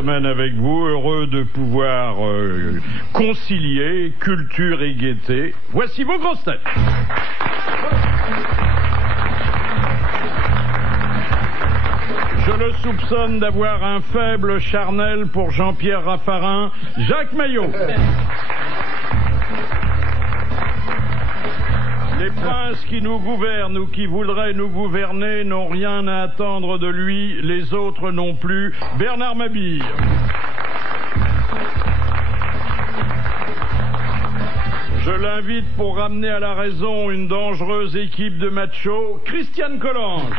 Semaine avec vous, heureux de pouvoir concilier culture et gaieté. Voici vos grosses têtes. Je le soupçonne d'avoir un faible charnel pour Jean-Pierre Raffarin, Jacques Maillot. Les princes qui nous gouvernent ou qui voudraient nous gouverner n'ont rien à attendre de lui, les autres non plus. Bernard Mabille. Je l'invite pour ramener à la raison une dangereuse équipe de machos, Christiane Collange.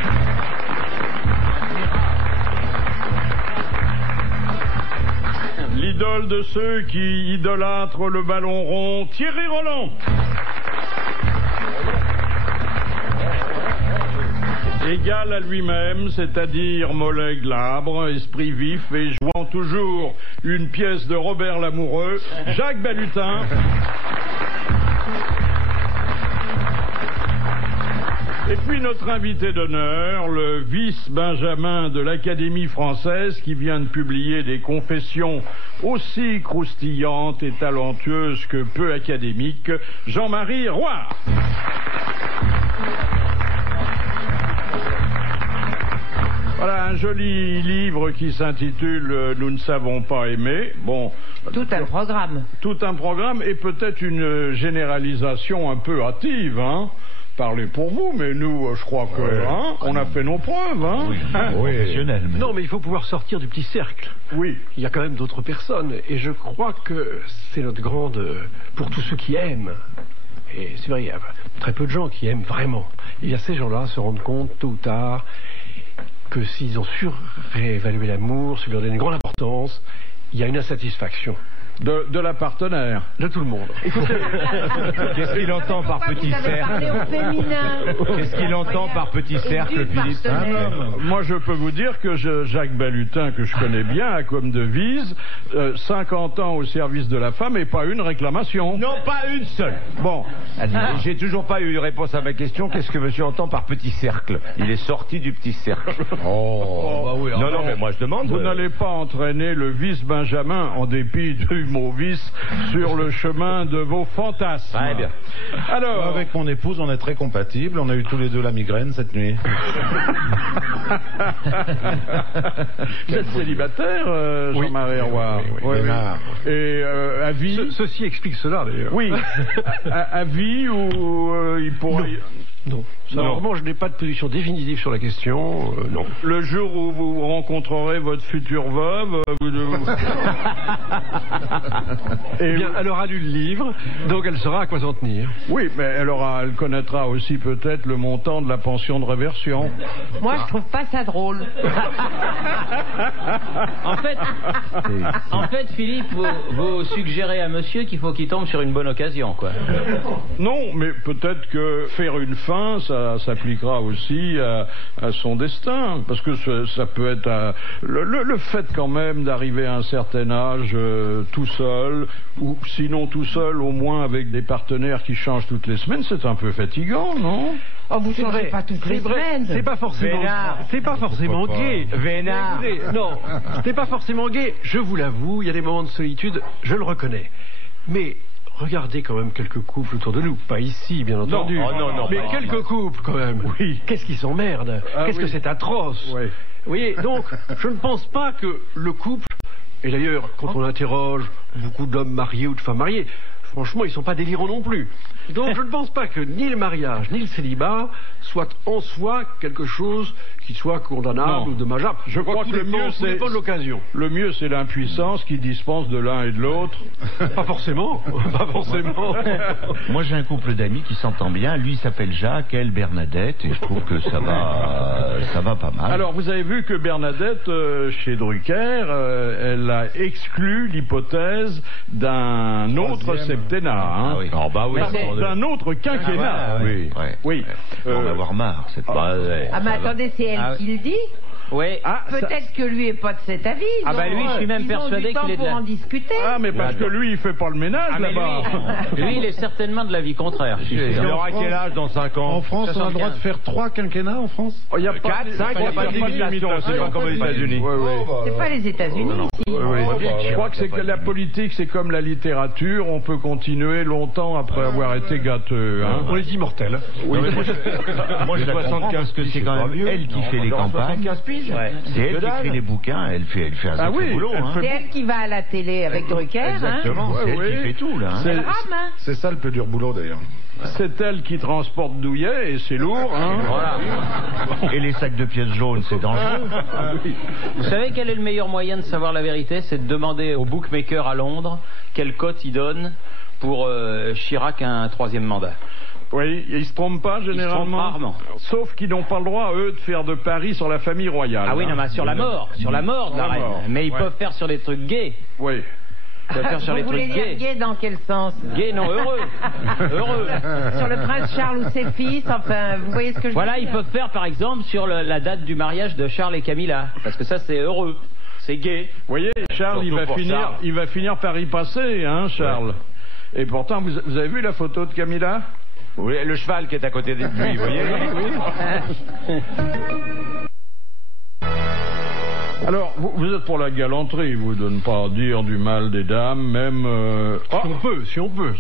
L'idole de ceux qui idolâtrent le ballon rond, Thierry Roland. Égal à lui-même, c'est-à-dire mollet glabre, esprit vif et jouant toujours une pièce de Robert Lamoureux, Jacques Balutin. Et puis notre invité d'honneur, le vice-benjamin de l'Académie française qui vient de publier des confessions aussi croustillantes et talentueuses que peu académiques, Jean-Marie Roy. Voilà un joli livre qui s'intitule « Nous ne savons pas aimer ». Bon, tout un programme. Tout un programme et peut-être une généralisation un peu hâtive, hein. Parlez pour vous, mais nous, je crois que on a fait nos preuves. Hein. Oui, professionnel. Mais... Non, mais il faut pouvoir sortir du petit cercle. Oui. Il y a quand même d'autres personnes. Et je crois que c'est notre grande... Pour tous ceux qui aiment. Et c'est vrai, il y a très peu de gens qui aiment vraiment. Et bien ces gens-là se rendent compte, tôt ou tard, que s'ils ont surévalué l'amour, s'ils lui ont donné une grande importance, il y a une insatisfaction. De la partenaire. De tout le monde. Écoutez, qu'est-ce qu'il entend par petit cercle? Qu'est-ce qu'il entend par petit cercle, Philippe? Moi, je peux vous dire que Jacques Balutin, que je connais bien, a comme devise 50 ans au service de la femme et pas une réclamation. Non, pas une seule. Bon. J'ai toujours pas eu réponse à ma question. Qu'est-ce que monsieur entend par petit cercle? Il est sorti du petit cercle. Bah oui, non, mais moi je demande. Vous n'allez pas entraîner le vice-benjamin, en dépit du mot vice, sur le chemin de vos fantasmes. Ah, bien. Alors, avec mon épouse, on est très compatibles. On a eu tous les deux la migraine cette nuit. Vous êtes célibataire, Jean-Marie Roy? Oui. Et à vie? Ceci explique cela, d'ailleurs. Oui. À vie ou il pourrait... Non. Normalement, je n'ai pas de position définitive sur la question. Non. Le jour où vous rencontrerez votre future veuve, eh bien, elle aura lu le livre, donc elle saura à quoi s'en tenir. Oui, mais elle connaîtra aussi peut-être le montant de la pension de réversion. Moi, je trouve pas ça drôle. En fait, Philippe, vous suggérez à monsieur qu'il faut qu'il tombe sur une bonne occasion, quoi. Non, mais peut-être que faire une fin, ça s'appliquera aussi à son destin, parce que ça peut être le fait quand même d'arriver à un certain âge tout seul, ou sinon tout seul, au moins avec des partenaires qui changent toutes les semaines, c'est un peu fatigant, non? Oh, vous ne changez pas toutes les semaines. C'est pas forcément gay. Vénard. Non, c'est pas forcément gay. Je vous l'avoue, il y a des moments de solitude, je le reconnais. Mais regardez quand même quelques couples autour de nous. Pas ici, bien entendu. Non, mais quelques couples quand même. Oui. Qu'est-ce qu'ils s'emmerdent? Qu'est-ce que c'est atroce? Oui. Vous voyez, donc, je ne pense pas que le couple... Et d'ailleurs, quand on interroge beaucoup d'hommes mariés ou de femmes mariées, franchement, ils ne sont pas délirants non plus. Donc, je ne pense pas que ni le mariage, ni le célibat soient en soi quelque chose qui soit condamnable ou dommageable. Je crois que le mieux, c'est l'occasion. Le mieux, c'est l'impuissance qui dispense de l'un et de l'autre. Pas forcément. Pas forcément. Moi, j'ai un couple d'amis qui s'entend bien. Lui, il s'appelle Jacques, elle, Bernadette, et je trouve que ça va pas mal. Alors, vous avez vu que Bernadette, chez Drucker, elle a exclu l'hypothèse d'un autre septennat. Hein. Ah oui. Oh, bah oui. D'un autre quinquennat. Oui. Oui. On va avoir marre. Mais attendez, c'est elle qui le dit? Oui. Peut-être que lui est pas de cet avis. Ah bah lui, je suis même persuadé qu'il est de pour en discuter. Ah, mais parce que lui, il fait pas le ménage là-bas. Lui, il est certainement de l'avis contraire. Il aura quel âge dans 5 ans? En France, on a le droit de faire 3 quinquennats en France? Il y a 4, 5, il n'y a pas de limitation, c'est pas comme aux États-Unis. C'est pas les États-Unis ici. Je crois que c'est que la politique, c'est comme la littérature, on peut continuer longtemps après avoir été gâteux. Hein. On est immortels. Oui. Moi, je 75 parce que c'est quand même elle qui fait les campagnes. C'est elle qui écrit les bouquins, elle fait un sacré boulot. C'est elle qui va à la télé avec Drucker. Exactement, c'est elle qui fait tout là. C'est ça le plus dur boulot d'ailleurs. C'est elle qui transporte Douillet et c'est lourd. Hein. Voilà. Et les sacs de pièces jaunes, c'est dangereux. Vous savez quel est le meilleur moyen de savoir la vérité? C'est de demander au bookmaker à Londres quelle cote il donne pour Chirac un 3e mandat. Oui, ils se trompent pas généralement. Ils se trompent rarement. Sauf qu'ils n'ont pas le droit, eux, de faire de paris sur la famille royale. Ah oui, non, mais sur la mort de la reine. Mais ils peuvent faire sur des trucs gays. Oui. Vous voulez dire gay dans quel sens? Gay, non, heureux. Heureux. Sur le prince Charles ou ses fils, enfin, vous voyez ce que je veux dire? Voilà, ils peuvent faire par exemple sur la date du mariage de Charles et Camilla. Parce que ça, c'est heureux. C'est gay. Vous voyez, Charles, il va finir par y passer, hein, Charles. Ouais. Et pourtant, vous avez vu la photo de Camilla? Oui, le cheval qui est à côté de lui, vous voyez? Oui. Alors, vous êtes pour la galanterie, vous, de ne pas dire du mal des dames, même... Si on peut.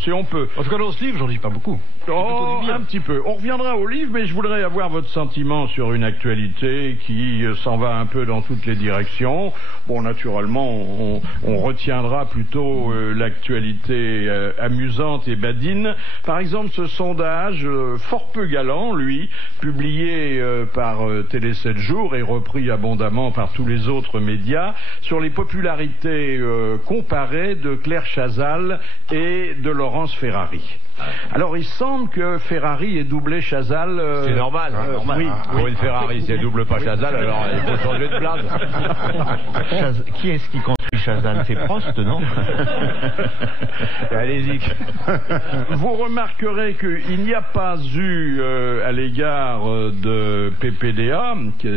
En tout cas, dans ce livre, j'en dis pas beaucoup. Un petit peu. On reviendra au livre, mais je voudrais avoir votre sentiment sur une actualité qui s'en va un peu dans toutes les directions. Bon, naturellement, on retiendra plutôt l'actualité amusante et badine. Par exemple, ce sondage, fort peu galant, lui, publié par Télé 7 jours et repris abondamment par tous les autres médias, sur les popularités comparées de Claire Chazal et de Laurence Ferrari. Alors, il semble que Ferrari ait doublé Chazal. C'est normal. Oui. Pour une Ferrari, si elle double pas Chazal, alors il faut changer de place. Qui est-ce qui construit Chazal? C'est Prost, non? Allez-y. Vous remarquerez qu'il n'y a pas eu, à l'égard de PPDA, qui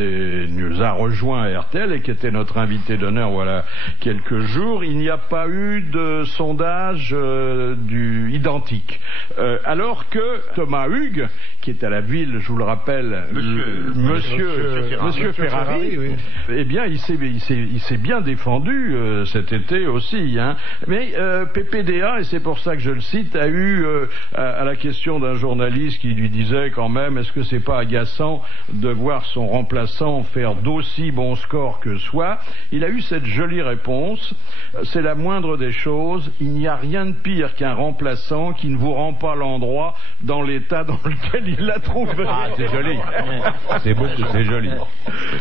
nous a rejoint à RTL et qui était notre invité d'honneur voilà quelques jours, il n'y a pas eu de sondage identique. Alors que Thomas Hugues, qui est à la ville, je vous le rappelle, Monsieur Ferrari, oui. Eh bien, il s'est bien défendu cet été aussi. Hein. Mais PPDA, et c'est pour ça que je le cite, a eu, à la question d'un journaliste qui lui disait quand même, est-ce que c'est pas agaçant de voir son remplaçant faire d'aussi bons scores que soi, il a eu cette jolie réponse, c'est la moindre des choses, il n'y a rien de pire qu'un remplaçant qui ne vous rend pas l'endroit dans l'état dans lequel il l'a trouvé. Ah, c'est joli. C'est joli.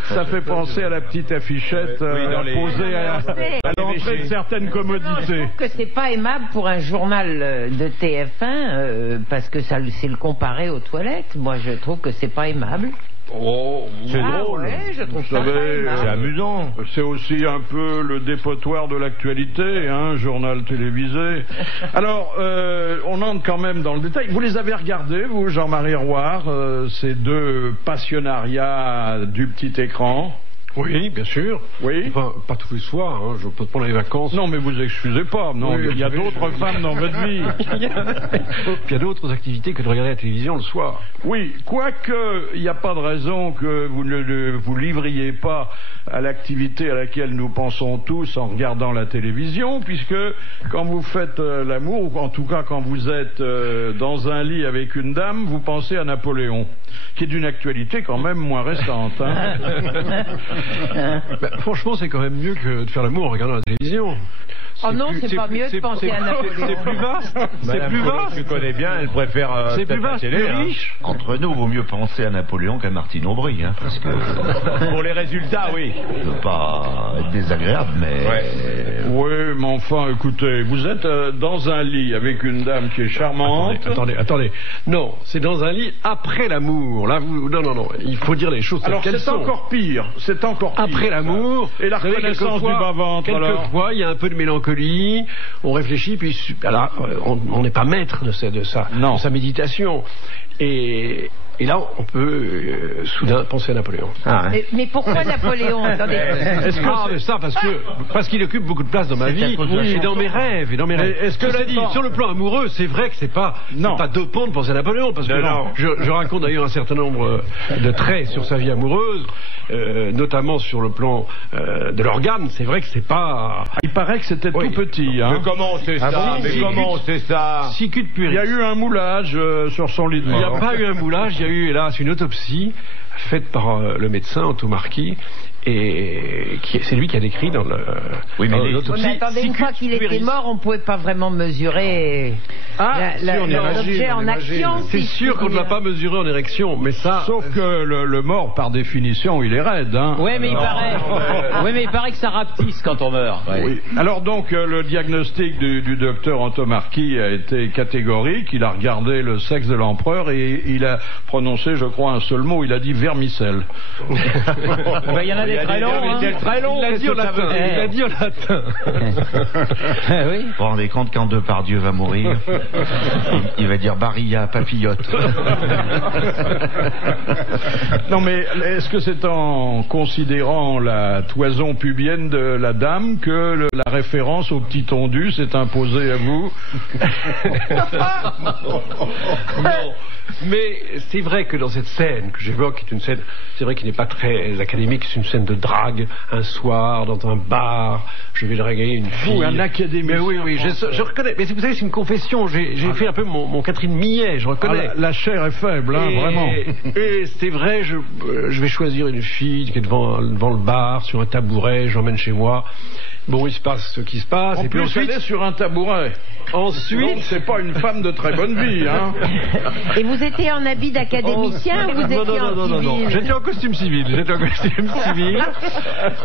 Ça fait penser à la petite affichette posée à l'entrée de certaines commodités. Non, je trouve que c'est pas aimable pour un journal de TF1 parce que ça c'est le comparer aux toilettes. Moi, je trouve que c'est pas aimable. Oh, c'est drôle. Ouais, je trouve ça c'est amusant. C'est aussi un peu le dépotoir de l'actualité, hein, journal télévisé. Alors, on entre quand même dans le détail. Vous les avez regardés, vous, Jean-Marie Roire, ces deux passionnariats du petit écran? Oui, bien sûr. Oui. Enfin, pas tous les soirs, hein, je peux prendre les vacances. Non, mais vous excusez pas. Non, oui, il y a d'autres femmes dans votre vie. Il y a d'autres activités que de regarder la télévision le soir. Oui, quoique, il n'y a pas de raison que vous ne vous livriez pas à l'activité à laquelle nous pensons tous en regardant la télévision, puisque quand vous faites l'amour, ou en tout cas quand vous êtes dans un lit avec une dame, vous pensez à Napoléon, qui est d'une actualité quand même moins récente. Hein. Franchement, c'est quand même mieux que de faire l'amour en regardant la télévision. Oh non, c'est pas mieux de penser à Napoléon. C'est plus vaste. C'est plus vaste. Tu connais bien, elle préfère. C'est plus vaste, plus riche. Entre nous, vaut mieux penser à Napoléon qu'à Martine Aubry, hein, parce que. Pour les résultats, oui. Ça peut pas être désagréable, mais. Ouais. Oui, mais enfin, écoutez, vous êtes dans un lit avec une dame qui est charmante. Attendez. Non, c'est dans un lit après l'amour. Là, non. Il faut dire les choses. Alors, c'est encore pire. C'est encore pire. Après l'amour. Et la reconnaissance du bas-ventre. Quelquefois, il y a un peu de mélancolie. On réfléchit, puis on n'est pas maître de sa méditation. Et Et là, on peut soudain penser à Napoléon. Ah, ouais. Mais pourquoi Napoléon? Attendez. Parce qu'il occupe beaucoup de place dans ma vie, et dans mes rêves, Est-ce que cela dit, sur le plan amoureux, c'est vrai que c'est pas dopant de penser à Napoléon, parce que je raconte d'ailleurs un certain nombre de traits sur sa vie amoureuse, notamment sur le plan de l'organe. C'est vrai que c'est pas. Il paraît que c'était tout petit. Hein. Mais comment c'est ça? Comment c'est ça? Il y a eu un moulage sur son lit de mort. Il n'y a pas eu un moulage, il y a eu hélas une autopsie faite par le médecin Otto Marquis. Et c'est lui qui a décrit dans le. Oui, mais attendez, une fois qu'il était mort, on ne pouvait pas vraiment mesurer l'objet en action. C'est sûr qu'on ne l'a pas mesuré en érection, mais ça. Sauf que le mort, par définition, il est raide. Hein. Oui, mais il paraît que ça rapetisse quand on meurt. Ouais. Oui. Alors donc, le diagnostic du docteur Otto Marquis a été catégorique. Il a regardé le sexe de l'empereur et il a prononcé, je crois, un seul mot. Il a dit vermicelle. Il y en a des très longs. Très long. Il a dit en latin. Oui. Vous vous rendez compte quand Depardieu va mourir, il va dire Barilla, papillote. Non mais est-ce que c'est en considérant la toison pubienne de la dame que la référence au petit tondu s'est imposée à vous? Non. Mais c'est vrai que dans cette scène que j'évoque, qui est une scène, c'est vrai qu'il n'est pas très académique, c'est une scène de drague, un soir, dans un bar, je vais draguer une fille. Vous, un académicien. Mais oui, je reconnais. Mais vous savez, c'est une confession, j'ai fait un peu mon Catherine Millet, je reconnais. La chair est faible, hein, vraiment. Et c'est vrai, je vais choisir une fille qui est devant le bar, sur un tabouret, j'emmène chez moi. Bon, il se passe ce qui se passe. Et puis ensuite, elle est sur un tabouret. Ensuite, c'est pas une femme de très bonne vie, hein. Et vous étiez en habit d'académicien ou vous étiez en civil? Non. J'étais en costume civil.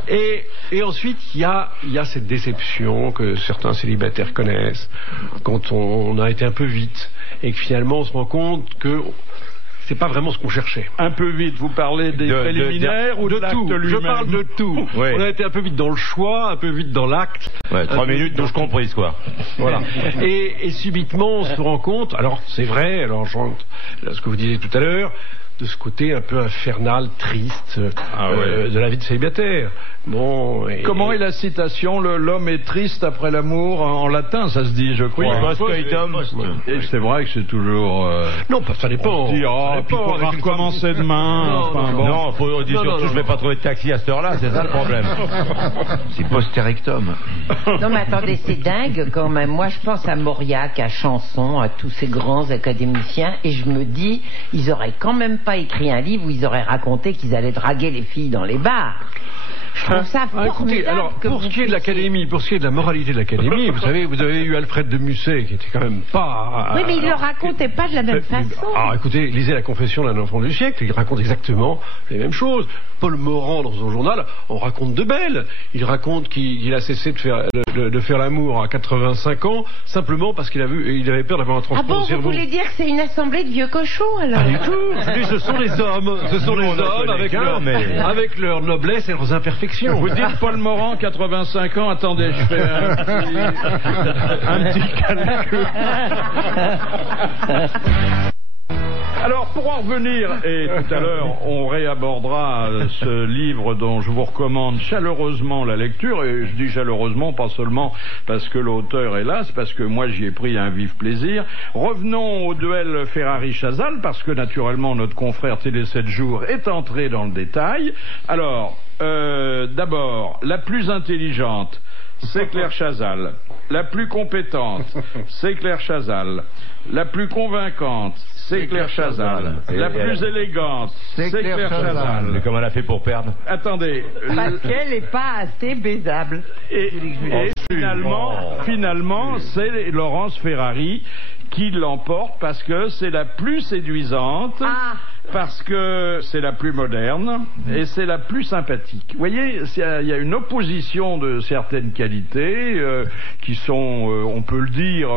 Et ensuite, il y a cette déception que certains célibataires connaissent quand on a été un peu vite et que finalement on se rend compte que c'est pas vraiment ce qu'on cherchait. Un peu vite, vous parlez des préliminaires ou de l'acte lui-même? Je parle de tout. Oui. On a été un peu vite dans le choix, un peu vite dans l'acte. Ouais, 3 minutes douche comprise, quoi. Voilà. Et subitement, on se rend compte, alors c'est vrai, alors ce que vous disiez tout à l'heure, de ce côté un peu infernal, triste de la vie de célibataire. Bon, comment est la citation? L'homme est triste après l'amour, en latin, ça se dit, je crois. Et c'est vrai que c'est toujours. Non, ça dépend. On dit, puis il faudra recommencer demain. Non, faut dire surtout, je vais pas trouver de taxi à cette heure-là, c'est ça le problème. C'est postérectum. Non, mais attendez, c'est dingue quand même. Moi, je pense à Mauriac, à Chanson, à tous ces grands académiciens, et je me dis, ils auraient quand même pas écrit un livre où ils auraient raconté qu'ils allaient draguer les filles dans les bars. Je trouve ça formidable. Alors, pour ce qui est de l'académie, pour ce qui est de la moralité de l'académie, vous savez, vous avez eu Alfred de Musset, qui était quand même pas... Oui, mais il ne le racontait pas de la même façon. Alors, écoutez, lisez La Confession d'un enfant du siècle, il raconte exactement les mêmes choses. Paul Morand, dans son journal, on raconte de belles. Il raconte qu'il a cessé de faire l'amour à 85 ans, simplement parce qu'il avait peur d'avoir un transport au cerveau. Vous voulez dire que c'est une assemblée de vieux cochons, alors? Pas du tout. Je dis, ce sont les hommes. Ce sont les hommes avec leur noblesse et leurs imperfections. Vous dites Paul Morand, 85 ans, attendez, je fais un petit calcul. Alors, pour en revenir, et tout à l'heure, on réabordera ce livre dont je vous recommande chaleureusement la lecture, et je dis chaleureusement, pas seulement parce que l'auteur est là, c'est parce que moi j'y ai pris un vif plaisir. Revenons au duel Ferrari-Chazal, parce que naturellement notre confrère Télé 7 jours est entré dans le détail. Alors, d'abord, la plus intelligente, c'est Claire Chazal. La plus compétente, c'est Claire Chazal. La plus convaincante, c'est Claire Chazal. La plus élégante, c'est Claire Chazal. Mais comment elle a fait pour perdre? Attendez. Parce qu'elle n'est pas assez baisable. Et finalement, c'est Laurence Ferrari qui l'emporte parce que c'est la plus séduisante. Parce que c'est la plus moderne et c'est la plus sympathique. Vous voyez, il y a une opposition de certaines qualités qui sont, on peut le dire,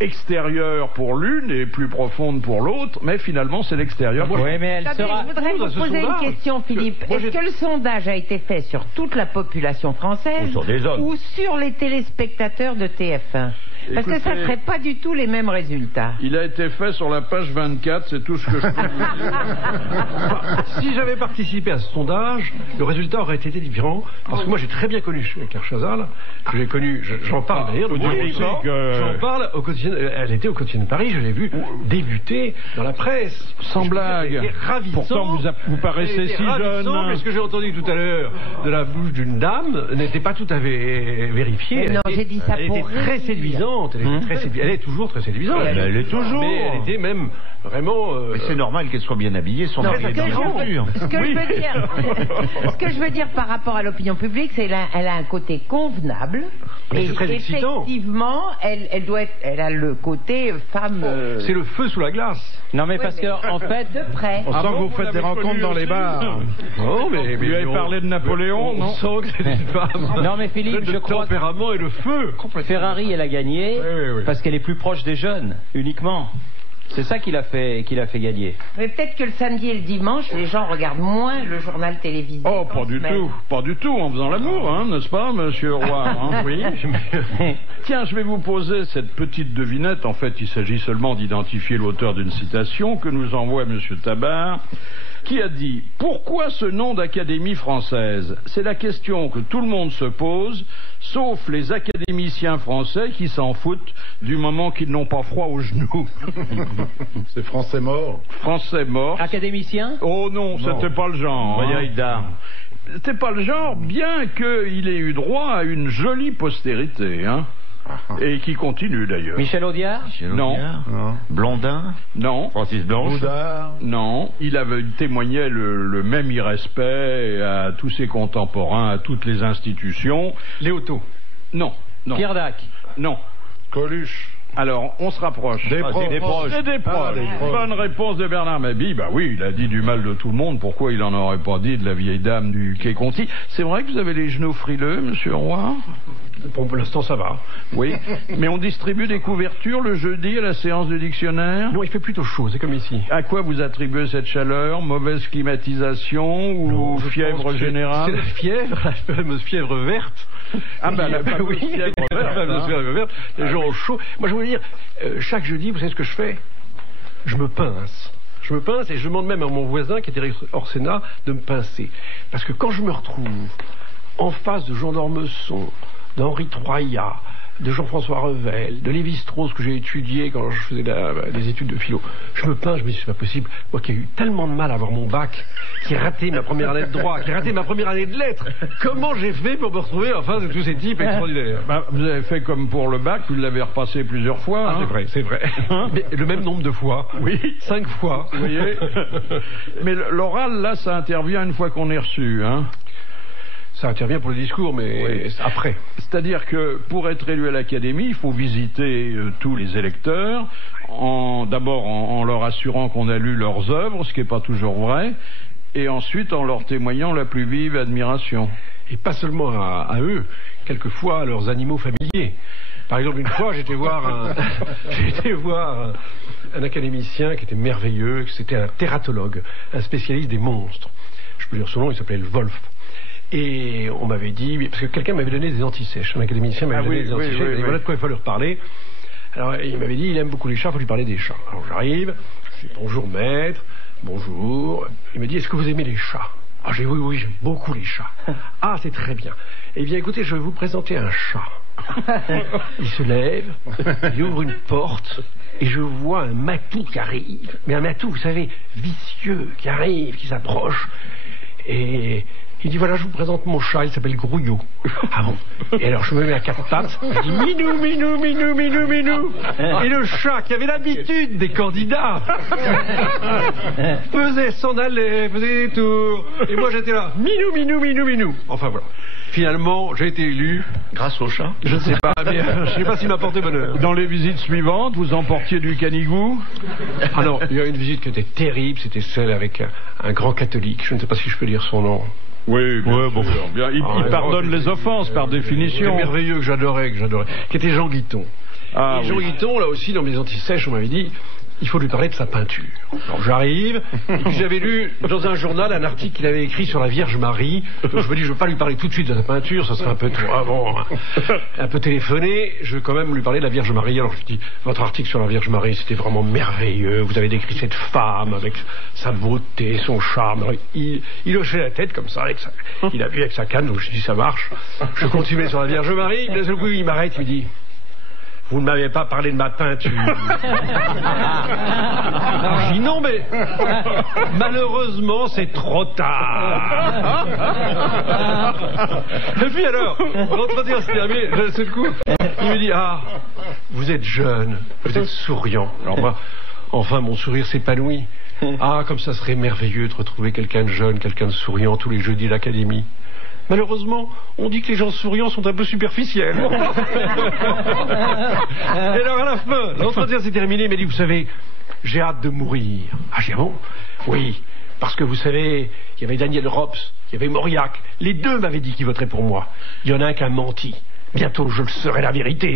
extérieures pour l'une et plus profondes pour l'autre, mais finalement c'est l'extérieur. Oui, mais je voudrais vous poser une question, Philippe. Est-ce que le sondage a été fait sur toute la population française ou sur des hommes ou sur les téléspectateurs de TF1? Parce que ça ne serait pas du tout les mêmes résultats. Il a été fait sur la page 24, c'est tout ce que je peux vous dire. Si j'avais participé à ce sondage, le résultat aurait été différent. Parce que moi, j'ai très bien connu Claire Chazal. Que j'ai connu, j'en parle d'ailleurs. J'en parle au quotidien. Elle était au quotidien de Paris, je l'ai vue débuter dans la presse. Sans blague. Pourtant, vous paraissez si jeune. Mais ce que j'ai entendu tout à l'heure de la bouche d'une dame n'était pas tout à fait vérifié. Non, j'ai dit ça pour Elle était très séduisante. Elle est toujours très séduisante. Elle est toujours. Mais elle était même vraiment. Mais c'est normal qu'elle soit bien habillée. Son mari est dans l'aventure. Ce que je veux dire par rapport à l'opinion publique, c'est qu'elle a un côté convenable. Mais et c'est très excitant. Effectivement, elle a le côté femme. C'est le feu sous la glace. Non, mais parce que en fait, de près. On sent que vous faites des rencontres dans les bars. Non, mais Vous lui avez parlé de Napoléon, non? On sent que c'est une femme. non, mais Philippe, je crois que tempérament et le feu. Ferrari, elle a gagné Oui. parce qu'elle est plus proche des jeunes, uniquement. C'est ça qui l'a fait gagner. Mais peut-être que le samedi et le dimanche, les gens regardent moins le journal télévisé. Oh, pas du tout. Pas du tout, en faisant l'amour, hein, n'est-ce pas, monsieur Roy, hein? Oui. Tiens, je vais vous poser cette petite devinette. En fait, il s'agit seulement d'identifier l'auteur d'une citation que nous envoie monsieur Tabar, qui a dit « Pourquoi ce nom d'Académie française ?» C'est la question que tout le monde se pose, sauf les académiciens français qui s'en foutent du moment qu'ils n'ont pas froid aux genoux. C'est français mort. Français mort. Académicien? Oh non, c'était pas le genre. Hein. C'était pas le genre, bien qu'il ait eu droit à une jolie postérité, hein. Et qui continue d'ailleurs. Michel Audiard? Non. Blondin? Non. Francis Blanche? Boudard. Non. Il témoignait le même irrespect à tous ses contemporains, à toutes les institutions. Léoto. Non. Pierre Dac? Non. Coluche. Alors, on se rapproche. Des proches. C'est des proches. Bonne réponse de Bernard Mabille. Bah oui, il a dit du mal de tout le monde. Pourquoi il en aurait pas dit de la vieille dame du Quai Conti? C'est vrai que vous avez les genoux frileux, monsieur Roy? Pour l'instant, ça va. Oui. Mais on distribue des couvertures le jeudi à la séance du dictionnaire? Non, il fait plutôt chaud, c'est comme ici. À quoi vous attribuez cette chaleur? Mauvaise climatisation ou fièvre générale? C'est la fièvre, la fameuse fièvre verte. Ah ben la fameuse fièvre verte. La fameuse fièvre verte. Les gens ont chaud. Moi, je voulais dire, chaque jeudi, vous savez ce que je fais? Je me pince. Je me pince et je demande même à mon voisin, qui était hors Sénat, de me pincer. Parce que quand je me retrouve en face de Jean d'Ormesson, d'Henri Troyat, de Jean-François Revel, de Lévi-Strauss que j'ai étudié quand je faisais des études de philo, je me pince, je me dis c'est pas possible, moi qui ai eu tellement de mal à avoir mon bac, qui ai raté ma première année de droit, qui ai raté ma première année de lettres, comment j'ai fait pour me retrouver en face de tous ces types extraordinaires? Bah, vous avez fait comme pour le bac, vous l'avez repassé plusieurs fois. Ah, hein. c'est vrai. Mais le même nombre de fois. Oui. 5 fois. Vous voyez. Mais l'oral, là, ça intervient une fois qu'on est reçu, hein. Ça intervient pour le discours, mais après. C'est-à-dire que pour être élu à l'Académie, il faut visiter tous les électeurs, d'abord en leur assurant qu'on a lu leurs œuvres, ce qui n'est pas toujours vrai, et ensuite en leur témoignant la plus vive admiration. Et pas seulement à eux, quelquefois à leurs animaux familiers. Par exemple, une fois, j'étais voir un académicien qui était merveilleux, c'était un tératologue, un spécialiste des monstres. Je peux dire son nom, il s'appelait le Wolf. Et on m'avait dit, parce que quelqu'un m'avait donné des antisèches, un académicien m'avait donné des antisèches, et voilà de quoi il fallait leur parler. Alors il m'avait dit, il aime beaucoup les chats, il faut lui parler des chats. Alors j'arrive, je dis bonjour maître, bonjour. Il me dit, est-ce que vous aimez les chats? Ah, j'ai dit, oui, j'aime beaucoup les chats. Ah, c'est très bien. Eh bien écoutez, je vais vous présenter un chat. Il se lève, il ouvre une porte, et je vois un matou qui arrive. Mais un matou, vous savez, vicieux, qui arrive, qui s'approche. Et il dit, voilà, je vous présente mon chat, il s'appelle Grouillot. Ah bon? Et alors je me mets à 4 pattes, je dis minou, minou, minou, minou, minou. Et le chat, qui avait l'habitude des candidats, s'en allait, faisait des tours. Et moi j'étais là, minou, minou, minou, minou. Enfin voilà. Finalement, j'ai été élu. Grâce au chat? Je ne sais pas, mais je ne sais pas s'il m'a porté bonheur. Dans les visites suivantes, vous emportiez du canigou? Ah non, il y a une visite qui était terrible, c'était celle avec un grand catholique. Je ne sais pas si je peux dire son nom. Oui, bien sûr. Bien. Il pardonne les offenses par définition. Merveilleux, que j'adorais, qui était Jean Guiton. Ah, et Jean Guiton, là aussi, dans mes antisèches, on m'avait dit, il faut lui parler de sa peinture. Alors j'arrive, et puis j'avais lu dans un journal un article qu'il avait écrit sur la Vierge Marie. Donc je me dis, je ne veux pas lui parler tout de suite de sa peinture, ça serait un peu trop avant, un peu téléphoné. Je veux quand même lui parler de la Vierge Marie. Alors je dis, votre article sur la Vierge Marie, c'était vraiment merveilleux. Vous avez décrit cette femme avec sa beauté, son charme. Alors, il hochait la tête comme ça, il a vu avec sa canne, donc je dis, ça marche. Je continuais sur la Vierge Marie, mais d'un seul coup, il m'arrête, il me dit, vous ne m'avez pas parlé de ma peinture. Alors, je dis non, mais malheureusement, c'est trop tard. Et puis alors, l'entretien se termine, d'un seul coup, il me dit, ah, vous êtes jeune, vous êtes souriant. Alors moi, enfin, mon sourire s'épanouit. Ah, comme ça serait merveilleux de retrouver quelqu'un de jeune, quelqu'un de souriant tous les jeudis à l'académie. Malheureusement, on dit que les gens souriants sont un peu superficiels. Et alors à la fin, l'entretien s'est terminé, il m'a dit, vous savez, j'ai hâte de mourir. Ah, j'ai bon? Oui, parce que vous savez, il y avait Daniel Rops, il y avait Mauriac, les deux m'avaient dit qu'ils voteraient pour moi. Il y en a un qui a menti. Bientôt, je le saurai la vérité.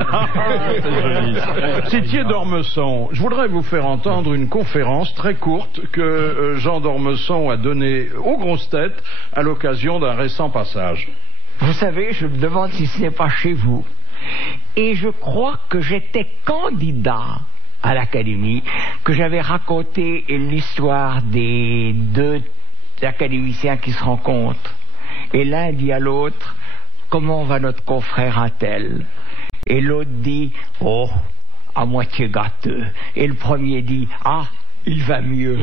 Citier d'Ormesson, je voudrais vous faire entendre une conférence très courte que Jean d'Ormesson a donnée aux grosses têtes à l'occasion d'un récent passage. Vous savez, je me demande si ce n'est pas chez vous. Et je crois que j'étais candidat à l'Académie, que j'avais raconté l'histoire des deux académiciens qui se rencontrent. Et l'un dit à l'autre, comment va notre confrère Attel? Et l'autre dit, oh, à moitié gâteux. Et le premier dit, ah, il va mieux.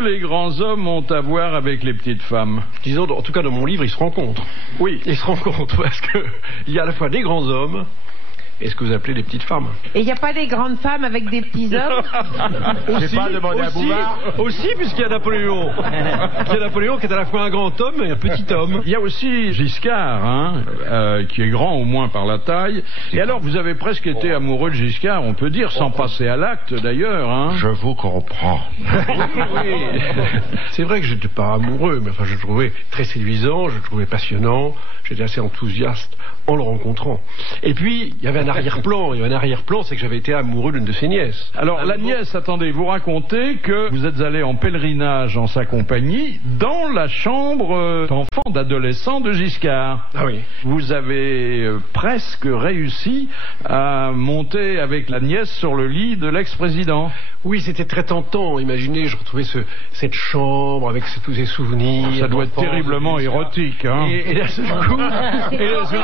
Les grands hommes ont à voir avec les petites femmes. Disons, en tout cas dans mon livre, ils se rencontrent. Oui, ils se rencontrent parce que il y a à la fois des grands hommes et ce que vous appelez les petites femmes. Et il n'y a pas des grandes femmes avec des petits hommes? J'ai pas demandé à Bouvard. Aussi, puisqu'il y a Napoléon. Il y a Napoléon qui est à la fois un grand homme et un petit homme. Il y a aussi Giscard, hein, qui est grand au moins par la taille. Et alors, vous avez presque été amoureux de Giscard, on peut dire, sans passer à l'acte d'ailleurs. Hein. Je vous comprends. Oui. C'est vrai que je n'étais pas amoureux, mais enfin, je le trouvais très séduisant, je le trouvais passionnant, j'étais assez enthousiaste en le rencontrant. Et puis, il y avait un arrière-plan, c'est que j'avais été amoureux d'une de ses nièces. Alors, la nièce, attendez, vous racontez que vous êtes allé en pèlerinage en sa compagnie dans la chambre d'enfant, d'adolescent de Giscard. Ah oui. Vous avez presque réussi à monter avec la nièce sur le lit de l'ex-président. Oui, c'était très tentant. Imaginez, je retrouvais cette chambre avec tous ces souvenirs. Ça doit être terriblement érotique, hein. Et d'un seul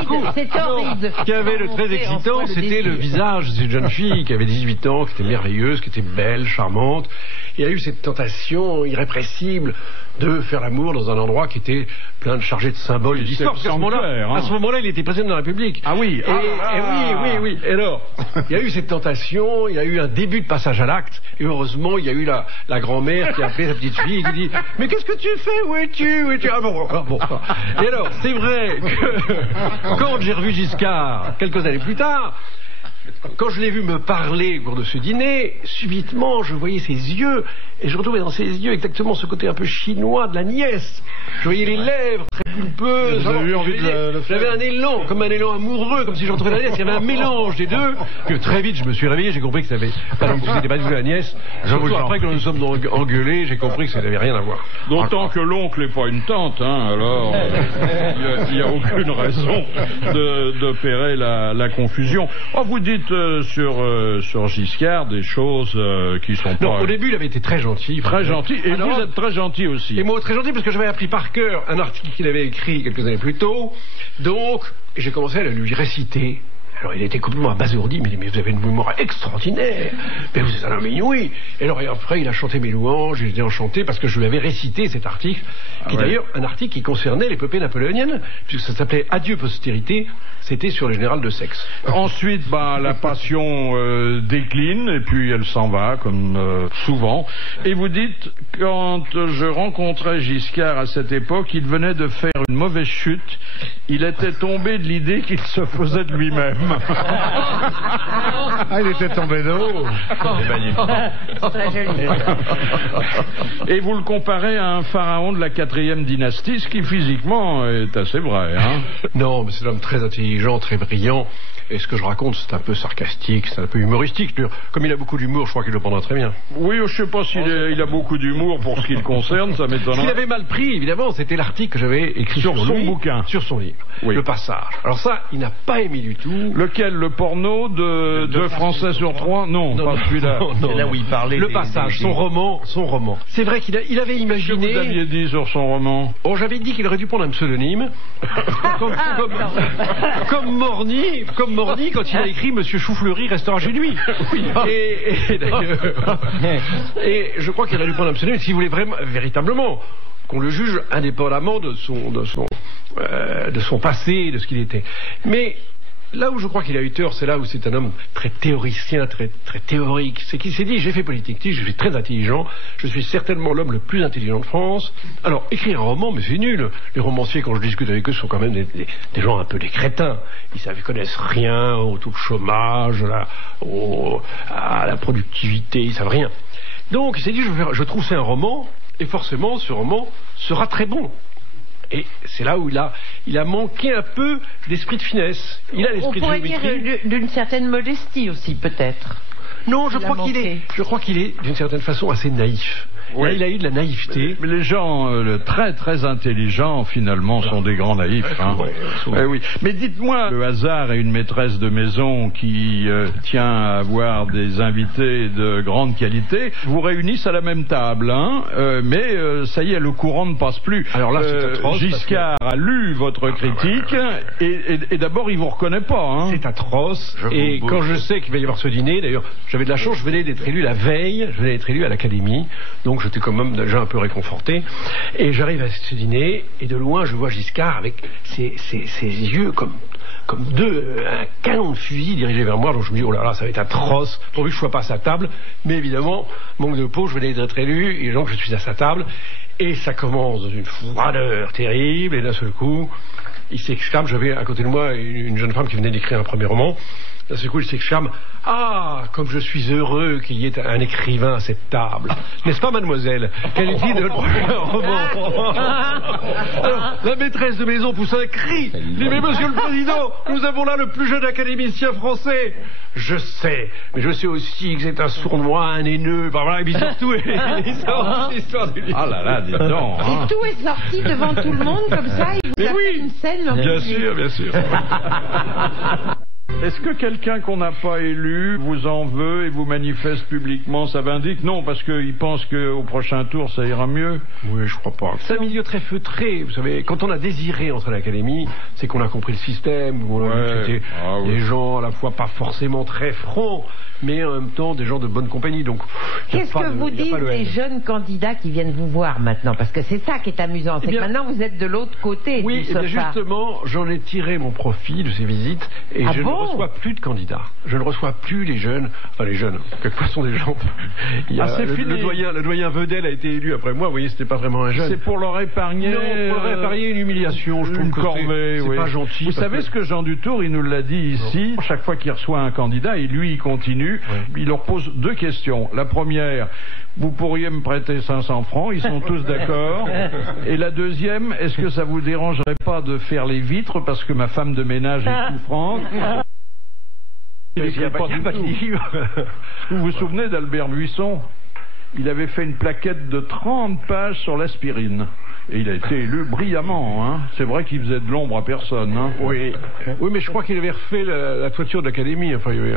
coup, c'est horrible. Ce qui avait le très excitant, c'était le visage de cette jeune fille qui avait 18 ans, qui était merveilleuse, qui était belle, charmante. Il y a eu cette tentation irrépressible de faire l'amour dans un endroit qui était plein de chargé de symboles et d'histoire. À ce moment-là, il était président de la République. Ah oui. Oui. Et alors, il y a eu cette tentation, il y a eu un début de passage à l'acte, et heureusement, il y a eu la grand-mère qui a appelé sa petite fille et qui dit « Mais qu'est-ce que tu fais? Où es-tu? Ah bon. Et alors, c'est vrai que quand j'ai revu Giscard, quelques années plus tard, quand je l'ai vu me parler au cours de ce dîner, subitement, je voyais ses yeux, et je retrouvais dans ses yeux exactement ce côté un peu chinois de la nièce. Je voyais les lèvres très pulpeuses. J'avais un élan, comme un élan amoureux, comme si je retrouvais la nièce. Il y avait un mélange des deux, que très vite je me suis réveillé, j'ai compris que ça avait pas du tout la nièce. Surtout après que nous nous sommes engueulés, j'ai compris que ça n'avait rien à voir. D'autant que l'oncle n'est pas une tante, hein, alors il n'y a aucune raison d'opérer la confusion. Oh, vous dites sur Giscard des choses qui sont pas... Non, au début il avait été très gentil. Très gentil, et alors, vous êtes très gentil aussi. Et moi très gentil parce que j'avais appris par cœur un article qu'il avait écrit quelques années plus tôt, donc j'ai commencé à lui réciter. Alors il était complètement abasourdi, il m'a dit mais vous avez une mémoire extraordinaire, mais vous êtes un homme inouï. Et alors et après il a chanté mes louanges, j'étais enchanté parce que je lui avais récité cet article, qui est d'ailleurs un article qui concernait l'épopée napoléonienne, puisque ça s'appelait Adieu postérité, c'était sur le général de Saxe. Ensuite, la passion décline, et puis elle s'en va, comme souvent. Et vous dites, quand je rencontrais Giscard à cette époque, il venait de faire une mauvaise chute, il était tombé de l'idée qu'il se faisait de lui-même. Ah, il était tombé de haut. Très joli. Et vous le comparez à un pharaon de la 4e dynastie, ce qui physiquement est assez vrai. Hein. Non, mais c'est un homme très intelligent, très brillant. Et ce que je raconte, c'est un peu sarcastique, c'est un peu humoristique. Comme il a beaucoup d'humour, je crois qu'il le prendra très bien. Oui, je sais pas s'il il a beaucoup d'humour pour ce qui le concerne, ça m'étonnerait. S'il avait mal pris, évidemment, c'était l'article que j'avais écrit sur son lui, bouquin. Sur son livre, oui. Le Passage. Alors ça, il n'a pas aimé du tout. Lequel? Le porno de 2 Français sur 3? Non, pas celui-là. C'est là où il parlait Le Passage, son roman. C'est vrai qu'il avait imaginé... Qu'est-ce que vous aviez dit sur son roman? Oh, j'avais dit qu'il aurait dû prendre un pseudonyme. Comme Morny, quand il a écrit Monsieur Choufleury restera chez lui. Oui. Et je crois qu'il aurait dû prendre un pseudonyme s'il voulait véritablement qu'on le juge indépendamment de son passé, de ce qu'il était. Mais là où je crois qu'il a eu tort, c'est là où c'est un homme très théoricien, très théorique. C'est qu'il s'est dit, j'ai fait politique, je suis très intelligent, je suis certainement l'homme le plus intelligent de France. Alors, écrire un roman, mais c'est nul. Les romanciers, quand je discute avec eux, sont quand même des gens un peu des crétins. Ils connaissent rien au taux de chômage, à la productivité, ils savent rien. Donc, il s'est dit, je trouve c'est un roman, et forcément, ce roman sera très bon. Et c'est là où il a manqué un peu d'esprit de finesse. Il a l'esprit de géométrie. On pourrait dire d'une certaine modestie aussi, peut-être. Non, je crois qu'il est d'une certaine façon assez naïf. Oui. Là, il a eu de la naïveté. Mais les gens très intelligents, finalement, sont des grands naïfs. Hein. Oui. Mais dites-moi, le hasard est une maîtresse de maison qui tient à avoir des invités de grande qualité, vous réunissent à la même table. Hein, mais ça y est, le courant ne passe plus. Alors là, c'est atroce. Giscard a lu votre critique et d'abord, il vous reconnaît pas. Hein. C'est atroce. Et quand je sais qu'il va y avoir ce dîner, d'ailleurs, j'avais de la chance, je venais d'être élu la veille, je venais d'être élu à l'Académie, donc j'étais quand même déjà un peu réconforté. Et j'arrive à ce dîner, et de loin, je vois Giscard avec ses yeux comme un canon de fusil dirigé vers moi. Donc je me dis, oh là là, ça va être atroce, pourvu que je sois pas à sa table. Mais évidemment, manque de peau, je venais d'être élu, et donc je suis à sa table. Et ça commence dans une froideur terrible, et d'un seul coup, il s'exclame, j'avais à côté de moi une jeune femme qui venait d'écrire un premier roman. D'un seul coup, il s'exclame, ah, comme je suis heureux qu'il y ait un écrivain à cette table. N'est-ce pas, mademoiselle? Quelle est de notre roman? Alors, la maîtresse de maison pousse un cri. Dit, mais monsieur le président, nous avons là le plus jeune académicien français. Je sais, mais je sais aussi que c'est un sournois, un haineux, enfin voilà, et puis surtout, l'histoire du livre. Ah là là, dis donc. Hein. Et tout est sorti devant tout le monde comme ça, il vous a fait une scène. Bien sûr. Est-ce que quelqu'un qu'on n'a pas élu vous en veut et vous manifeste publiquement sa vindicte? Non, parce qu'il pense qu'au prochain tour, ça ira mieux. Oui, je crois pas. C'est un milieu très feutré. Vous savez, quand on a désiré entrer à l'Académie, c'est qu'on a compris le système. C'était des gens à la fois pas forcément très francs, mais en même temps des gens de bonne compagnie. Donc, qu'est-ce que vous dites des jeunes candidats qui viennent vous voir maintenant? Parce que c'est ça qui est amusant, c'est que maintenant vous êtes de l'autre côté. Oui, et justement, j'en ai tiré mon profit de ces visites et je ne reçois plus de candidats. Je ne reçois plus les jeunes, quelquefois sont des gens. Le doyen Vedel a été élu après moi, vous voyez, c'était pas vraiment un jeune. C'est pour leur épargner. Non, pour leur épargner une humiliation, je trouve que c'est pas gentil. Vous savez ce que Jean Dutour, il nous l'a dit ici, chaque fois qu'il reçoit un candidat, et lui il continue, il leur pose 2 questions. La première, vous pourriez me prêter 500 francs, ils sont tous d'accord. Et la deuxième, est-ce que ça vous dérangerait pas de faire les vitres parce que ma femme de ménage est souffrante? Vous vous souvenez d'Albert Buisson? Il avait fait une plaquette de 30 pages sur l'aspirine. Et il a été élu brillamment. Hein. C'est vrai qu'il faisait de l'ombre à personne. Hein. Oui, mais je crois qu'il avait refait la toiture de l'Académie. Enfin, il y avait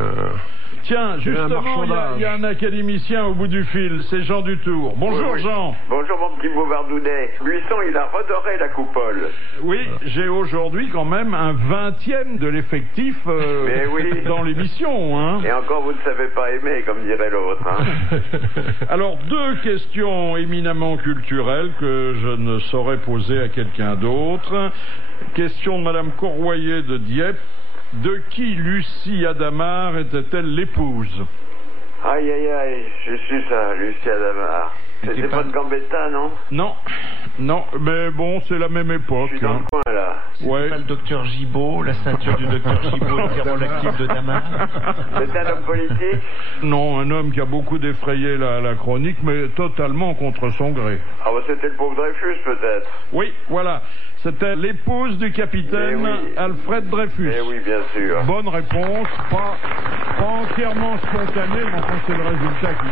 Tiens, justement, il y a un académicien au bout du fil, c'est Jean Dutour. Bonjour Jean. Bonjour mon petit Bouvardounet. Buisson, il a redoré la coupole. Oui, j'ai aujourd'hui quand même un 20e de l'effectif dans l'émission. Hein. Et encore, vous ne savez pas aimer, comme dirait l'autre. Hein. Alors, 2 questions éminemment culturelles que je ne saurais poser à quelqu'un d'autre. Question de Madame Corroyer de Dieppe. De qui Lucie Adamar était-elle l'épouse? Aïe, je suis ça, Lucie Adamar. C'était pas de Gambetta, non? Non, mais bon, c'est la même époque. Je suis dans le coin, là. Ouais. Pas le docteur Gibault, la ceinture du docteur Gibault, le thermolactyle de Damas. C'est un homme politique? Non, un homme qui a beaucoup défrayé la chronique, mais totalement contre son gré. Ah bah c'était le pauvre Dreyfus peut-être. Oui, voilà. C'était l'épouse du capitaine Alfred Dreyfus. Eh oui, bien sûr. Bonne réponse, pas entièrement spontanée, mais enfin c'est le résultat qui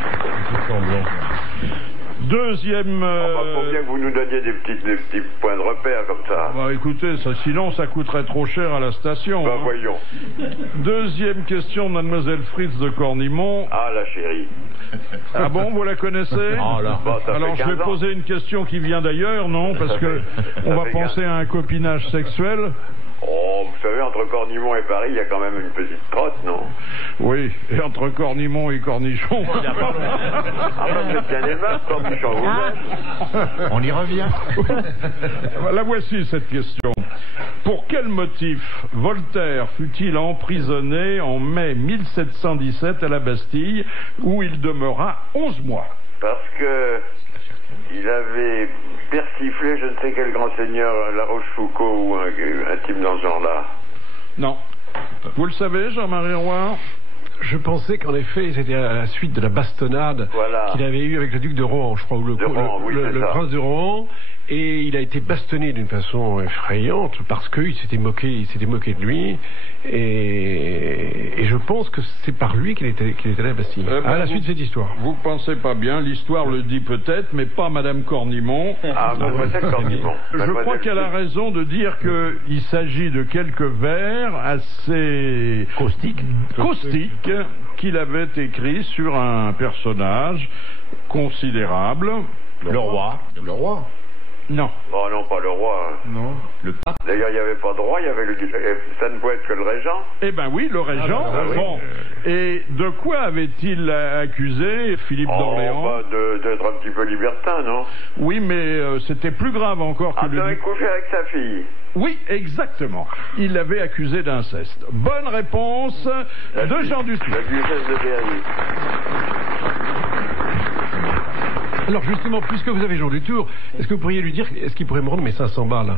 semble. Deuxième... faut bien que vous nous donniez des petits points de repère comme ça. Bah écoutez, sinon ça coûterait trop cher à la station. Bah voyons. Deuxième question de Mademoiselle Fritz de Cornimont. Ah, la chérie. Ah bon, vous la connaissez? Oh là. Bon, alors je vais poser une question qui vient d'ailleurs, non? Parce que on va penser à un copinage sexuel. Oh, vous savez, entre Cornimont et Paris, il y a quand même une petite trotte, non? Oui, et entre Cornimont et Cornichon. Ah bah vous êtes bien aimable, Cornichon, vous-même. On y revient. La voici cette question. Pour quel motif Voltaire fut-il emprisonné en mai 1717 à la Bastille, où il demeura 11 mois? Parce que il avait persiflé je ne sais quel grand seigneur, La Rochefoucauld ou un type dans ce genre-là. Non. Vous le savez, Jean-Marie Roy? Je pensais qu'en effet, c'était à la suite de la bastonnade qu'il avait eue avec le duc de Rohan, je crois, ou le prince de Rohan. Et il a été bastonné d'une façon effrayante parce qu'il s'était moqué de lui. Et je pense que c'est par lui qu'il était à la Bastille. À la suite de cette histoire. Vous pensez pas bien, l'histoire le dit peut-être, mais pas Madame Cornimont. Ah, Mademoiselle Cornimont. Je crois qu'elle a raison de dire qu'il s'agit de quelques vers assez caustiques qu'il avait écrits sur un personnage considérable. Le roi. Le roi. Non. Oh non, pas le roi. Non. Le pape. D'ailleurs, il n'y avait pas de roi, il y avait ça ne pouvait être que le régent. Eh ben oui, le régent. Bon. Et de quoi avait-il accusé Philippe d'Orléans? Bah, d'être un petit peu libertin, non? Oui, mais c'était plus grave encore que il avait couché avec sa fille. Oui, exactement. Il l'avait accusé d'inceste. Bonne réponse de Jean Dutour. La duchesse de Berry. Alors justement, puisque vous avez Jean Dutour, est-ce que vous pourriez lui dire, est-ce qu'il pourrait me rendre mes 500 balles?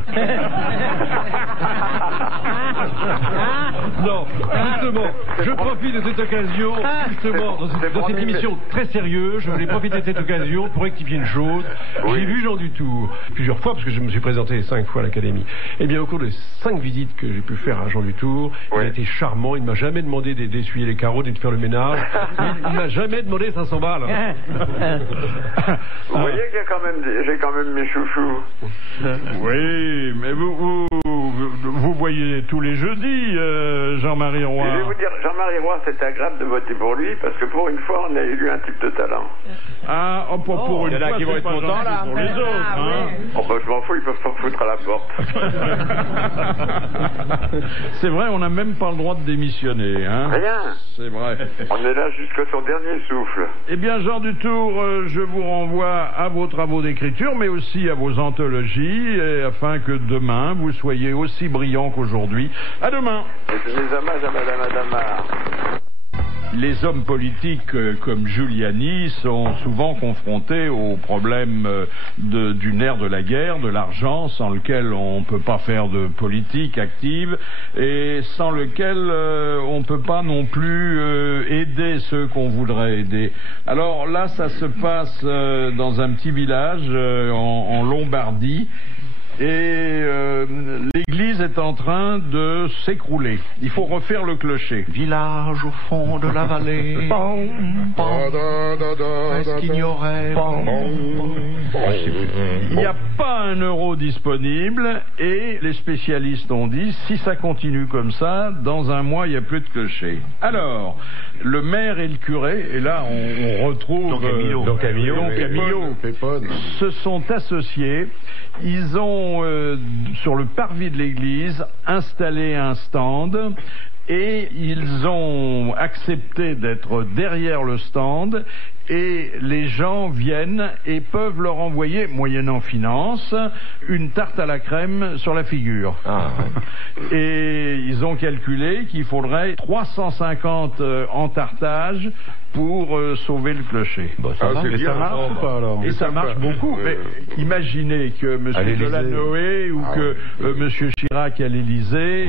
Non, justement, je profite de cette occasion, justement, dans cette émission très sérieuse, je voulais profiter de cette occasion pour rectifier une chose. J'ai vu Jean Dutour plusieurs fois, parce que je me suis présenté 5 fois à l'Académie. Eh bien, au cours des 5 visites que j'ai pu faire à Jean Dutour, il a été charmant, il ne m'a jamais demandé d'essuyer les carreaux, de faire le ménage, il ne m'a jamais demandé 500 balles. Vous voyez que j'ai quand même mes chouchous. Oui, mais vous voyez tous les jeudis, Jean-Marie Roy. Je vais vous dire, Jean-Marie Roy, c'est agréable de voter pour lui, parce que pour une fois, on a élu un type de talent. Ah, pour une fois, qui vont être contents, là. Pour les autres, hein. Oh, bah, je m'en fous, ils peuvent s'en foutre à la porte. C'est vrai, on n'a même pas le droit de démissionner, hein. Rien. C'est vrai. On est là jusqu'à son dernier souffle. Eh bien, Jean Dutour, je vous renvoie à vos travaux d'écriture, mais aussi à vos anthologies, afin que demain, vous soyez aussi brillant qu'aujourd'hui. À demain. Et mes hommages à Madame Adamar. Les hommes politiques comme Giuliani sont souvent confrontés au problème du nerf de la guerre, de l'argent, sans lequel on ne peut pas faire de politique active et sans lequel on ne peut pas non plus aider ceux qu'on voudrait aider. Alors là, ça se passe dans un petit village en Lombardie. Et l'église est en train de s'écrouler. Il faut refaire le clocher. Village au fond de la vallée. Est-ce qu'il y aurait... Il n'y a pas un euro disponible et les spécialistes ont dit, si ça continue comme ça, dans un mois, il n'y a plus de clocher. Alors, le maire et le curé, et là, on retrouve... Don Camillo. Se sont associés. Ils ont, sur le parvis de l'église, installé un stand et ils ont accepté d'être derrière le stand et les gens viennent et peuvent leur envoyer, moyennant finance, une tarte à la crème sur la figure. Et ils ont calculé qu'il faudrait 350 entartages pour sauver le clocher. Bon, ça marche. Et ça marche ou pas alors? Et ça marche beaucoup. Mais imaginez que M. Delanoë ou que M. Chirac à l'Élysée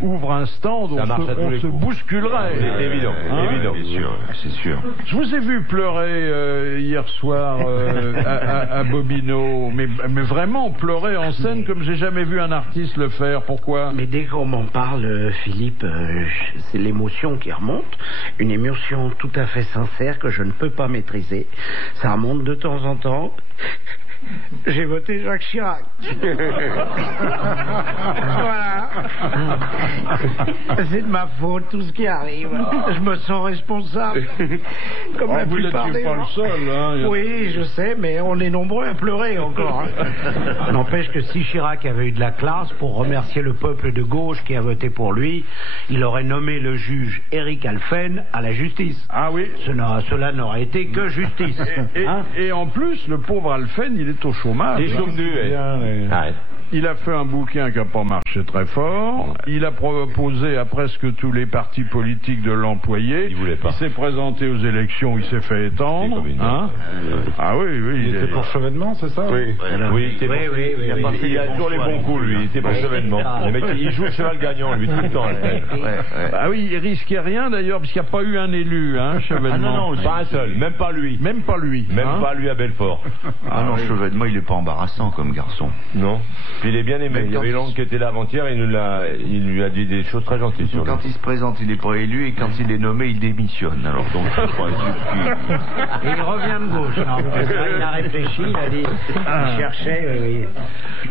ouvre un stand, on se bousculerait. C'est évident, c'est sûr. Je vous ai vu pleurer hier soir à Bobino, mais vraiment pleurer en scène comme j'ai jamais vu un artiste le faire. Pourquoi? Mais dès qu'on m'en parle, Philippe, c'est l'émotion qui remonte, une émotion tout à fait sincère que je ne peux pas maîtriser. Ça remonte de temps en temps. J'ai voté Jacques Chirac. Voilà. C'est de ma faute tout ce qui arrive. Je me sens responsable. Comme la plupart des gens. Vous n'êtes pas le seul, hein. Oui, je sais, mais on est nombreux à pleurer encore. N'empêche que si Chirac avait eu de la classe pour remercier le peuple de gauche qui a voté pour lui, il aurait nommé le juge Éric Alphen à la justice. Ah oui. Cela n'aurait été que justice. Et en plus, le pauvre Alphen, il est au chômage. Il a fait un bouquin qui n'a pas marché très fort. Il a proposé à presque tous les partis politiques de l'employer. Il s'est présenté aux élections, il s'est fait étendre. Ah oui. Il était pour Chevènement, c'est ça? Oui. Il a toujours les bons coups, lui. Il était pour Chevènement. Le mec, il joue le cheval gagnant, lui, tout le temps. Ah oui, il risquait rien d'ailleurs, parce qu'il n'y a pas eu un élu, Chevènement. Non, pas un seul, même pas lui. Même pas lui à Belfort. Ah non, Chevènement, il n'est pas embarrassant comme garçon. Non. Puis il est bien aimé. Il y avait Langue qui était là avant-hier, il lui a dit des choses très gentilles sur lui. Quand il se présente, il n'est pas élu, et quand il est nommé, il démissionne. Alors donc, et il revient de gauche. Non, il a réfléchi, il a dit, il cherchait.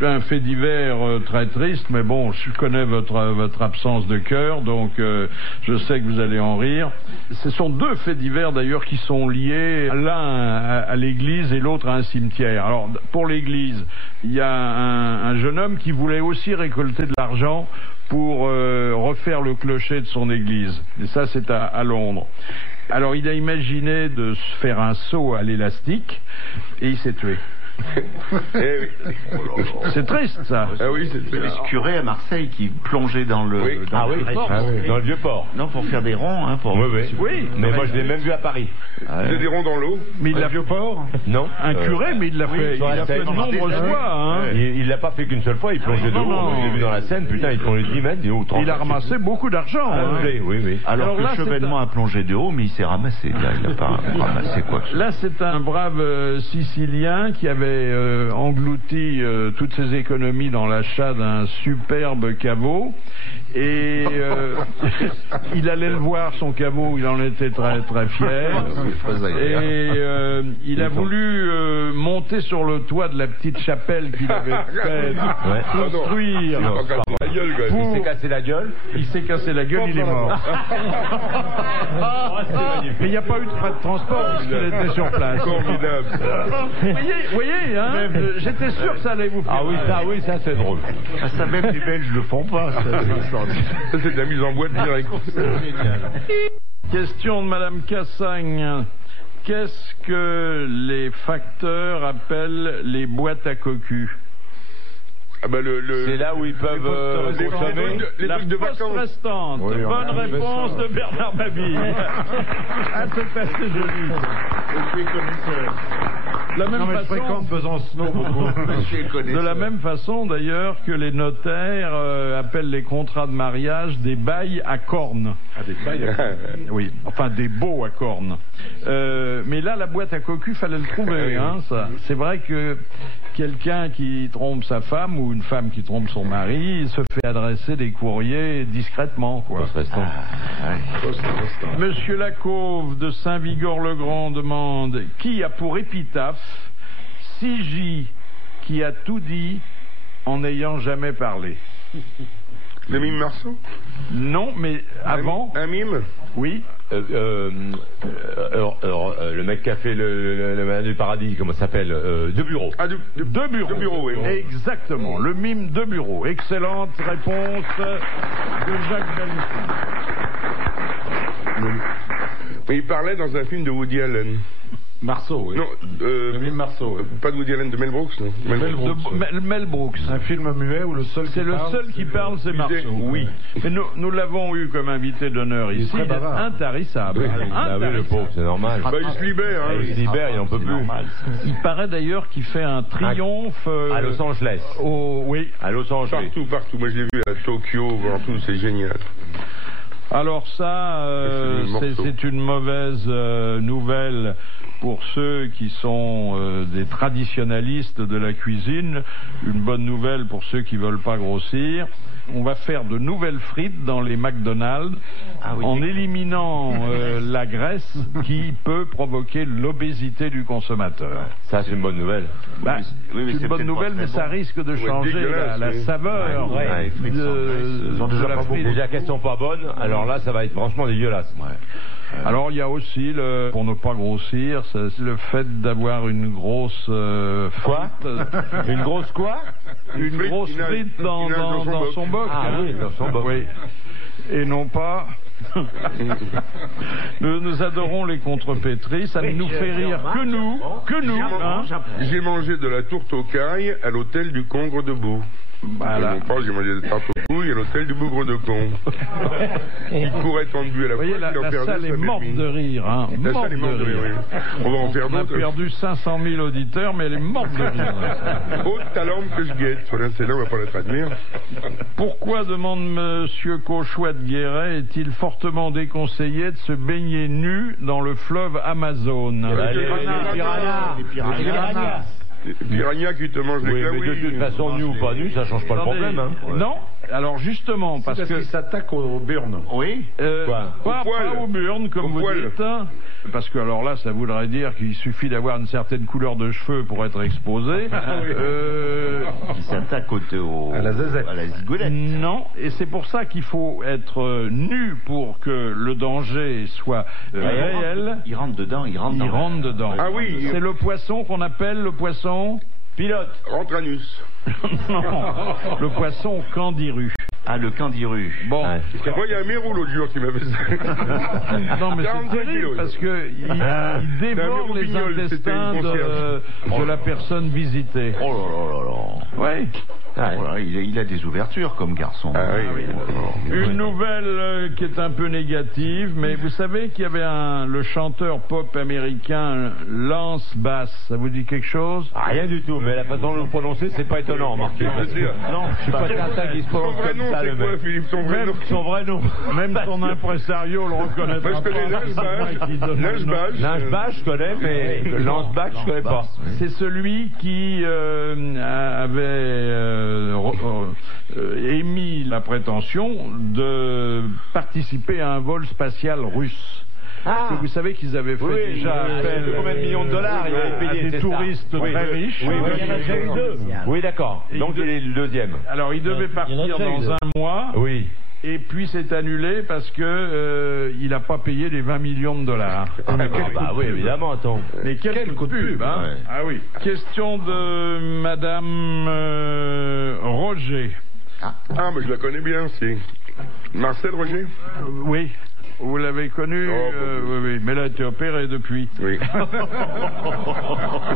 Un fait divers très triste, mais bon, je connais votre absence de cœur, donc je sais que vous allez en rire. Ce sont deux faits divers d'ailleurs qui sont liés, l'un à l'église et l'autre à un cimetière. Alors pour l'église, il y a un jeune homme qui voulait aussi récolter de l'argent pour refaire le clocher de son église. Et ça, c'est à Londres. Alors il a imaginé de se faire un saut à l'élastique et il s'est tué. C'est triste, ça. Ah oui, c'est triste. Ce curé à Marseille qui plongeait dans le dans le vieux port. Non, pour faire des ronds, Oui. Mais moi je l'ai même vu à Paris. Il y a des ronds dans l'eau. Mais il l'a vieux port. Non. Un curé, mais il l'a fait. Il l'a fait de nombreuses fois. Il l'a pas fait qu'une seule fois. Il plongeait de haut. Je l'ai vu dans la Seine. Putain, il plongeait 10 mètres de haut. Il a ramassé beaucoup d'argent. Oui. Alors que Chevènement a plongé de haut, mais il s'est ramassé. Là, il n'a pas ramassé quoi. Là, c'est un brave Sicilien qui avait englouti toutes ses économies dans l'achat d'un superbe caveau et il allait le voir, son caveau, il en était très très fier et il a voulu monter sur le toit de la petite chapelle qu'il avait fait construire. Il s'est cassé la gueule. Il s'est cassé la gueule, il est mort. Mais il n'y a pas eu de frais de transport puisqu'il était sur place. Vous voyez, j'étais sûr que ça allait vous faire. Ah oui, ça c'est drôle. Ça même les Belges le font pas. Ça c'est de la mise en boîte directe. Question de Madame Cassagne. Qu'est-ce que les facteurs appellent les boîtes à cocu? C'est là où ils peuvent consommer la poste restante. Bonne réponse de Bernard Mabille. C'est assez joli. Je suis connaisseur. De la même façon d'ailleurs que les notaires appellent les contrats de mariage des bails à cornes. Des bails à cornes. Oui, enfin des baux à cornes. Mais là, la boîte à cocu, fallait le trouver. Ça. C'est vrai que quelqu'un qui trompe sa femme ou une femme qui trompe son mari se fait adresser des courriers discrètement. Monsieur Lacauve de Saint-Vigor-le-Grand demande: qui a pour épitaphe Sigi qui a tout dit en n'ayant jamais parlé? Le mime Marceau? Non, mais avant. Un mime? Oui. Le mec qui a fait le Malade du Paradis, comment ça s'appelle? De Bureau. De Bureau, oui. Exactement, le mime de Bureau. Excellente réponse de Jacques Balutin. Mais il parlait dans un film de Woody Allen. Marceau, oui. Non, de Wim Marceau. Oui. Pas de Woody Allen, de Mel Brooks, non? Mel Brooks. Un film muet où le seul qui parle... C'est le seul qui parle, c'est Marceau. Oui. Mais nous l'avons eu comme invité d'honneur ici. Il est très bavard. Intarissable. Oui, le pauvre, c'est normal. Bah, il se libère, hein. Il se libère, il n'en peut plus. Il paraît d'ailleurs qu'il fait un triomphe... À Los Angeles. Oui. À Los Angeles. Partout. Moi, je l'ai vu à Tokyo, partout, c'est génial. Alors ça, c'est une mauvaise nouvelle pour ceux qui sont des traditionalistes de la cuisine, une bonne nouvelle pour ceux qui veulent pas grossir. On va faire de nouvelles frites dans les McDonald's en éliminant la graisse qui peut provoquer l'obésité du consommateur. Ça, c'est une bonne nouvelle. C'est une bonne nouvelle, mais ça risque de changer la saveur de la frite. Déjà qu'elles sont pas bonnes, alors là, ça va être franchement dégueulasse. Alors il y a aussi, pour ne pas grossir, c'est le fait d'avoir une grosse quoi Une grosse quoi Une grosse frite dans son boc. Ah oui, dans son boc. Oui. Et non pas... nous adorons les contrepétries, ça ne nous fait rire que nous. J'ai mangé de la tourte aux cailles à l'hôtel du Congre debout. Voilà. J'ai mangé des tartes aux couilles à l'hôtel du Bougre de Con. Il courait tendu à la fois. Vous voyez, la salle est morte de rire. Hein. La salle est morte de rire, oui. On va en faire d'autres. On a perdu 500 000 auditeurs, mais elle est morte de rire. Haute talente que je guette. Voilà, c'est là, on va pas la traduire. Pourquoi, demande Monsieur Cauchois de Guéret, est-il fortement déconseillé de se baigner nu dans le fleuve Amazon? Les piranhas. Piranha qui te mange les glaouis. Mais de toute façon, nu ou pas nu, ça change pas le problème. Hein. Non, alors justement, parce que... qu'il s'attaque aux burnes. Oui. Pas aux burnes, comme vous dites. Parce que alors là, ça voudrait dire qu'il suffit d'avoir une certaine couleur de cheveux pour être exposé. Qui s'attaque à la zazette. À la zigolette. Non, et c'est pour ça qu'il faut être nu pour que le danger soit réel. Il rentre dedans, il rentre dedans. Ah oui. C'est le poisson qu'on appelle le poisson... Pilote. Rentranus. Non, le poisson candiru. Ah, le candiru. Bon. Moi, il y a un mérou l'autre jour qui m'a fait ça. Non, mais c'est terrible parce que il dévore les intestins de la personne visitée. Oh là là là là. Oui. Voilà, il a des ouvertures comme garçon. Une nouvelle qui est un peu négative, mais vous savez qu'il y avait le chanteur pop américain Lance Bass. Ça vous dit quelque chose? Rien du tout, mais la façon de le prononcer, c'est pas étonnant, Marc. Non, je suis pas certain qu'il se prononce comme ça, le mec. Philippe, son vrai nom. Même son impresario le reconnaîtra pas. Parce que Lance Bass, je connais, mais Lance Bass, je connais pas. C'est celui qui avait émis la prétention de participer à un vol spatial russe. Parce que vous savez qu'ils avaient fait déjà appel combien de millions de dollars il avait payé à des touristes très riches. Oui, il y en a déjà eu deux. Oui, d'accord. Donc il est le deuxième. Alors il devait partir dans un mois. Oui. Et puis c'est annulé parce que il n'a pas payé les 20 millions de dollars. Oui, évidemment, attends. Mais quel coup de pub, hein. Ouais. Ah oui. Question de Madame Roger. Ah, mais je la connais bien, c'est Marcel Roger. Oui. Vous l'avez connue, oui, mais elle a été opérée depuis. Oui. Elle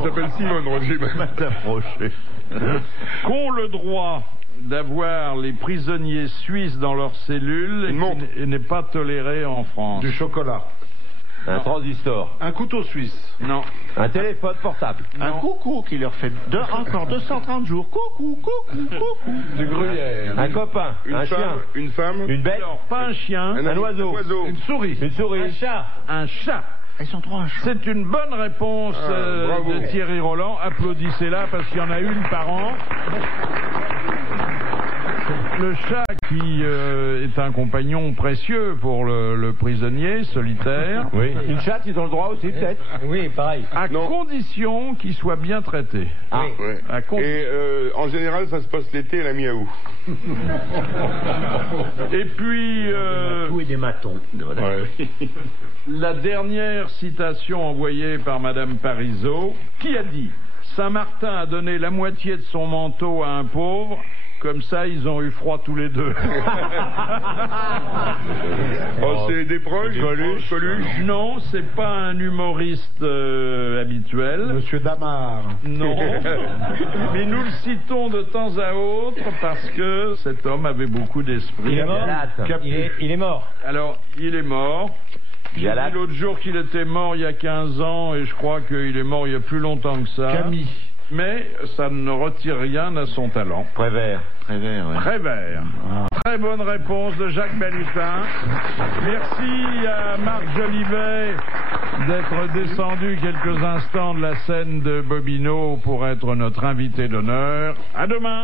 s'appelle Simone Roger. Madame Roger. Qu'ont le droit d'avoir les prisonniers suisses dans leurs cellules et n'est pas toléré en France? Du chocolat. Un transistor. Un couteau suisse. Non. Un téléphone portable. Un coucou qui leur fait encore 230 jours. Coucou. Du gruyère. Un copain. Un chien. Une femme. Une bête. Alors, pas un chien. Un oiseau. Une souris. Un chat. Un chat. Ils sont trois. C'est une bonne réponse de Thierry Roland. Applaudissez-la parce qu'il y en a une par an. Le chat qui est un compagnon précieux pour le prisonnier solitaire. Oui. Une chatte, ils ont le droit aussi, peut-être. Oui, pareil. À condition qu'il soit bien traité. Ah. Oui. Et en général, ça se passe l'été à la mi-août. Et puis... Tout et des matons. La dernière citation envoyée par Madame Parisot, qui a dit « Saint-Martin a donné la moitié de son manteau à un pauvre, Comme ça, ils ont eu froid tous les deux. Oh, c'est des proches, Coluche. Non, c'est pas un humoriste habituel. Monsieur Damar. Non. Mais nous le citons de temps à autre parce que cet homme avait beaucoup d'esprit. Il est mort. Il est mort. Alors, il est mort. J'ai dit l'autre jour qu'il était mort il y a 15 ans et je crois qu'il est mort il y a plus longtemps que ça. Camille. Mais ça ne retire rien à son talent. Prévert. Prévert. Très bonne réponse de Jacques Balutin. Merci à Marc Jolivet d'être descendu quelques instants de la scène de Bobino pour être notre invité d'honneur. À demain.